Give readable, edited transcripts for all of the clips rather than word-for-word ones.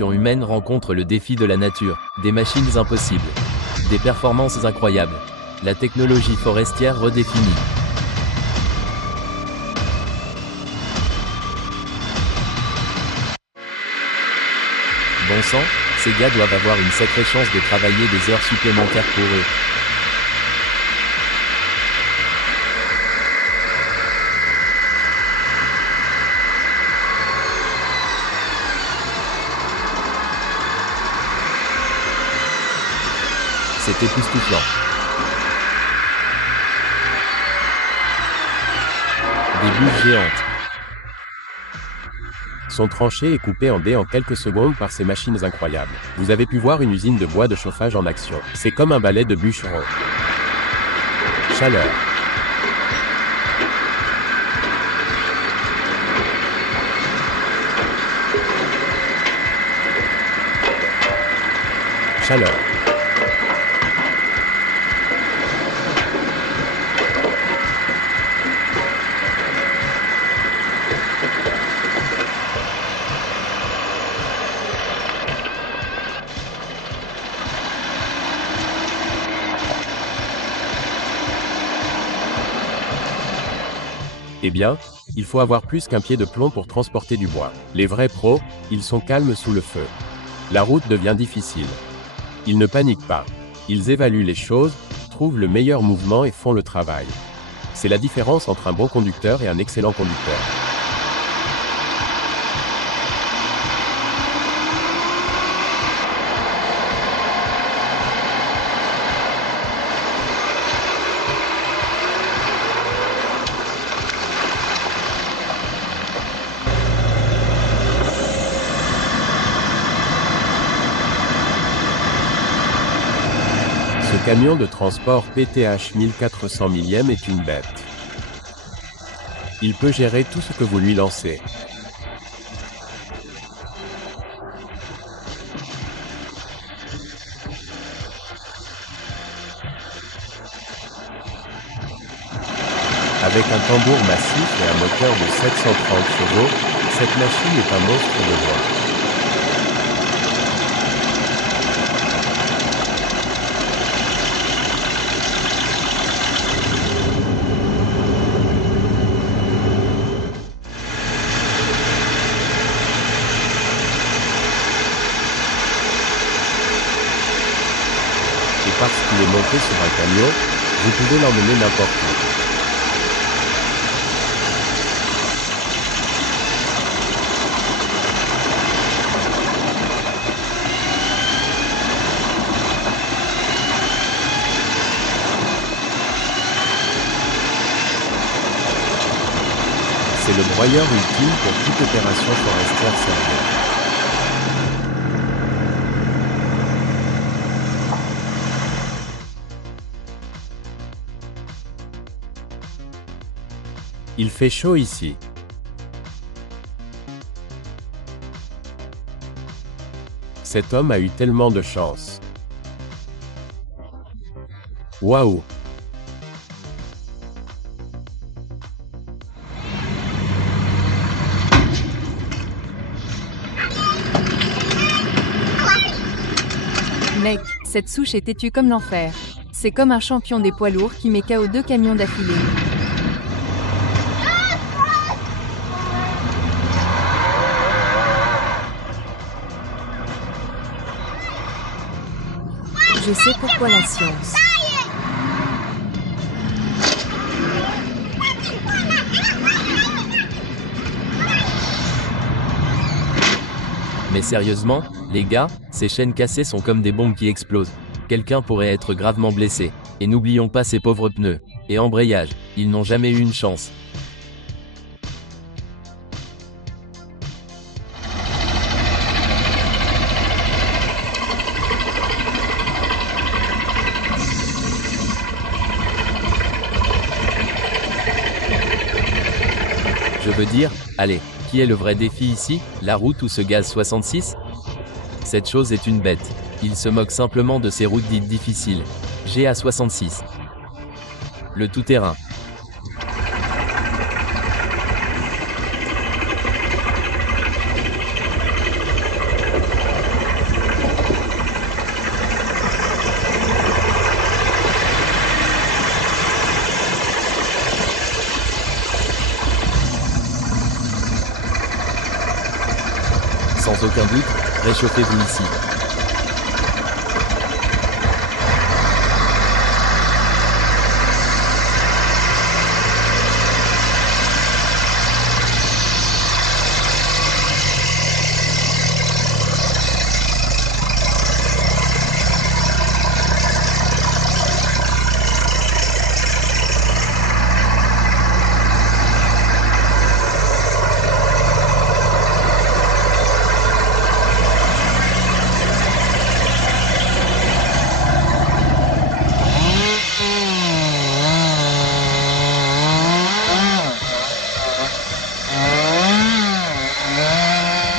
Humaine rencontre le défi de la nature, des machines impossibles, des performances incroyables, la technologie forestière redéfinie. Bon sang, ces gars doivent avoir une sacrée chance de travailler des heures supplémentaires pour eux. C'est époustouflant. Des bûches géantes sont tranchées et coupées en dés en quelques secondes par ces machines incroyables. Vous avez pu voir une usine de bois de chauffage en action. C'est comme un balai de bûcherons. Chaleur. Chaleur. Eh bien, il faut avoir plus qu'un pied de plomb pour transporter du bois. Les vrais pros, ils sont calmes sous le feu. La route devient difficile. Ils ne paniquent pas. Ils évaluent les choses, trouvent le meilleur mouvement et font le travail. C'est la différence entre un bon conducteur et un excellent conducteur. Ce camion de transport PTH 1400 mm est une bête. Il peut gérer tout ce que vous lui lancez. Avec un tambour massif et un moteur de 730 chevaux, cette machine est un monstre de bois. Et parce qu'il est monté sur un camion, vous pouvez l'emmener n'importe où. C'est le broyeur ultime pour toute opération forestière sérieuse. Il fait chaud ici. Cet homme a eu tellement de chance. Waouh! Mec, cette souche est têtue comme l'enfer. C'est comme un champion des poids lourds qui met KO 2 camions d'affilée. Je sais pourquoi la science. Mais sérieusement, les gars, ces chaînes cassées sont comme des bombes qui explosent. Quelqu'un pourrait être gravement blessé. Et n'oublions pas ces pauvres pneus. Et embrayage, ils n'ont jamais eu une chance. Je veux dire, allez, qui est le vrai défi ici, la route ou ce gaz 66? Cette chose est une bête. Il se moque simplement de ces routes dites difficiles. GA66. Le tout-terrain. sans aucun doute, réchauffez-vous ici.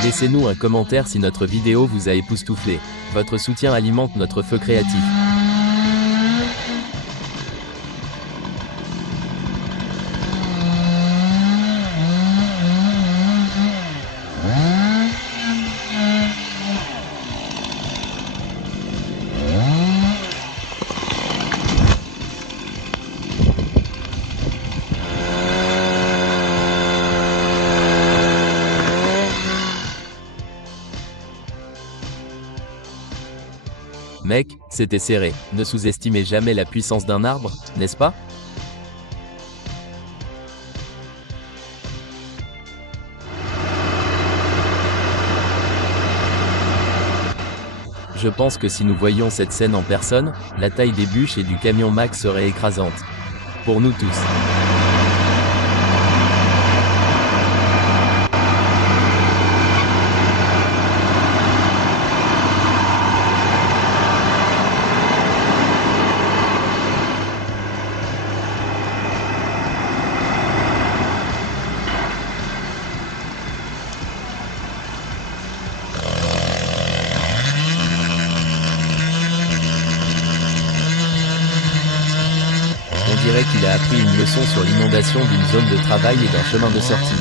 Laissez-nous un commentaire si notre vidéo vous a époustouflé. Votre soutien alimente notre feu créatif. Mec, c'était serré. Ne sous-estimez jamais la puissance d'un arbre, n'est-ce pas? Je pense que si nous voyions cette scène en personne, la taille des bûches et du camion Mack serait écrasante. Pour nous tous. On dirait qu'il a appris une leçon sur l'inondation d'une zone de travail et d'un chemin de sortie.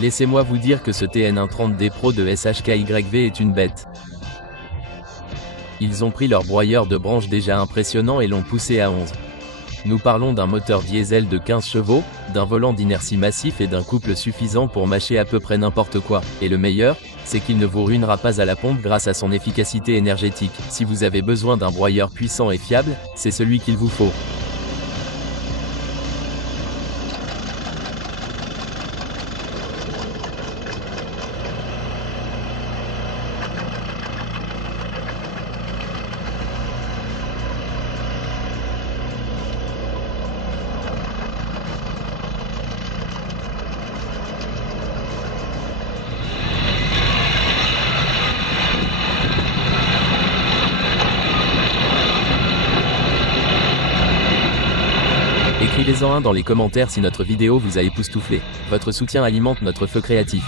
Laissez-moi vous dire que ce TN130D Pro de SHKYV est une bête. Ils ont pris leur broyeur de branches déjà impressionnant et l'ont poussé à 11. Nous parlons d'un moteur diesel de 15 chevaux, d'un volant d'inertie massif et d'un couple suffisant pour mâcher à peu près n'importe quoi. Et le meilleur, c'est qu'il ne vous ruinera pas à la pompe grâce à son efficacité énergétique. Si vous avez besoin d'un broyeur puissant et fiable, c'est celui qu'il vous faut. Écrivez-en un dans les commentaires si notre vidéo vous a époustouflé. Votre soutien alimente notre feu créatif.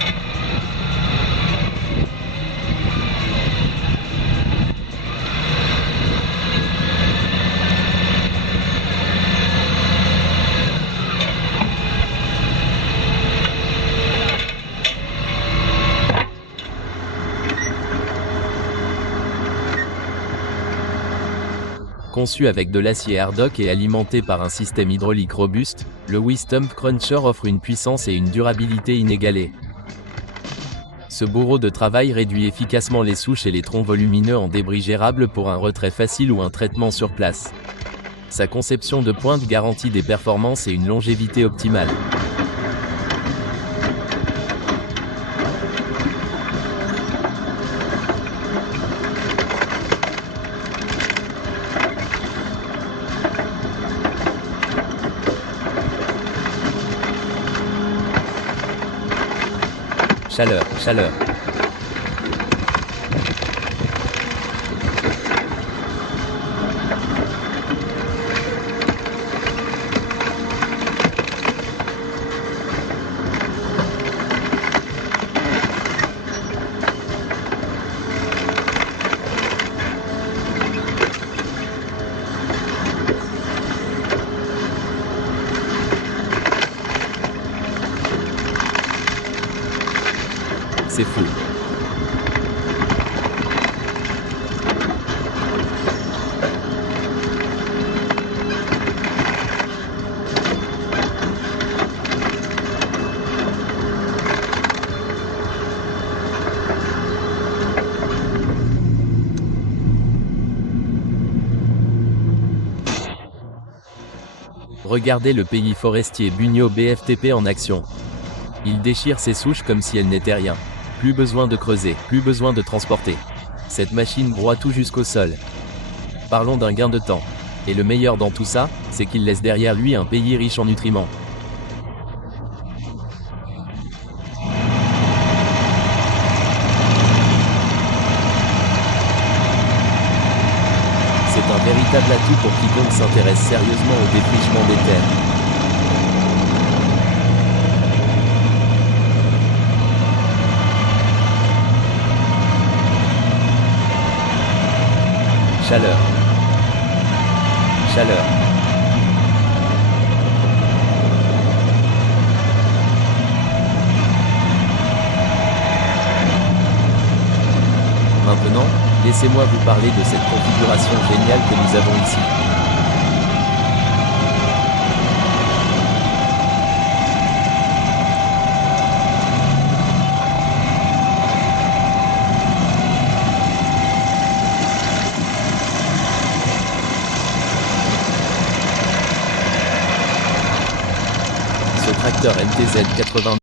Conçu avec de l'acier Airdoc et alimenté par un système hydraulique robuste, le Wistump Cruncher offre une puissance et une durabilité inégalées. Ce bourreau de travail réduit efficacement les souches et les troncs volumineux en débris gérables pour un retrait facile ou un traitement sur place. Sa conception de pointe garantit des performances et une longévité optimale. Chaleur, chaleur. C'est fou. Regardez le pays forestier Bugno BFTP en action. Il déchire ses souches comme si elles n'étaient rien. Plus besoin de creuser, plus besoin de transporter. Cette machine broie tout jusqu'au sol. Parlons d'un gain de temps. Et le meilleur dans tout ça, c'est qu'il laisse derrière lui un pays riche en nutriments. C'est un véritable atout pour quiconque s'intéresse sérieusement au défrichement des terres. Chaleur. Chaleur. Maintenant, laissez-moi vous parler de cette configuration géniale que nous avons ici. Ce tracteur MTZ 80